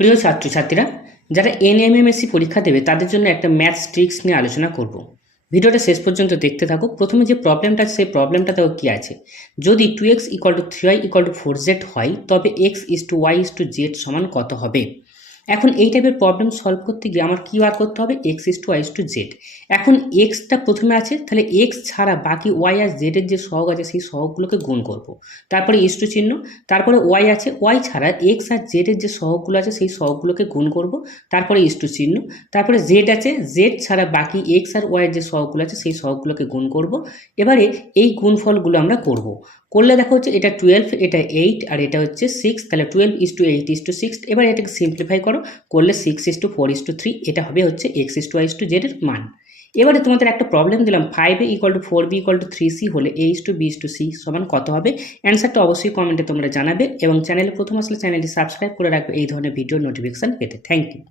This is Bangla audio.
প্রিয় ছাত্রছাত্রীরা, যারা এনএমএমএসসি পরীক্ষা দেবে তাদের জন্য একটা ম্যাথস ট্রিক্স নিয়ে আলোচনা করব। ভিডিওটা শেষ পর্যন্ত দেখতে থাকো। প্রথমে যে প্রবলেমটা আছে সেই প্রবলেমটা দেখো কী আছে। যদি 2x = 3y = 4z হয় তবে x:y:z সমান কত হবে। এখন এই টাইপের প্রবলেম সলভ করতে গিয়ে আমার কী বার করতে হবে, x:y:z। এখন এক্সটা প্রথমে আছে, তাহলে এক্স ছাড়া বাকি ওয়াই আর জেডের যে সহগ আছে সেই সহগগুলোকে গুণ করব। তারপরে ইস্টু চিহ্ন, তারপরে ওয়াই আছে, ওয়াই ছাড়া এক্স আর জেডের যে সহগগুলো আছে সেই সহগগুলোকে গুণ করব। তারপরে ইস্টু চিহ্ন, তারপরে জেড আছে, জেড ছাড়া বাকি এক্স আর ওয়াইয়ের যে সহগগুলো আছে সেই সহগগুলোকে গুণ করব। এবারে এই গুণফলগুলো আমরা করব। করলে দেখো হচ্ছে এটা 12, এটা 8 আর এটা হচ্ছে 6, তাহলে 12:8:6। এবার এটাকে সিম্পলিফাই করলে 6:4:3, এটা হবে হচ্ছে x:y:z এর মান। এবারে তোমাদের একটা প্রবলেম দিলাম, 5a = 4b = 3c হলে a:b:c সমান কত হবে। অ্যান্সারটা অবশ্যই কমেন্টে তোমরা জানাবে এবং চ্যানেলে প্রথম আসলে চ্যানেলটি সাবস্ক্রাইব করে রাখবে এই ধরনের ভিডিও নোটিফিকেশান পেতে। Thank you.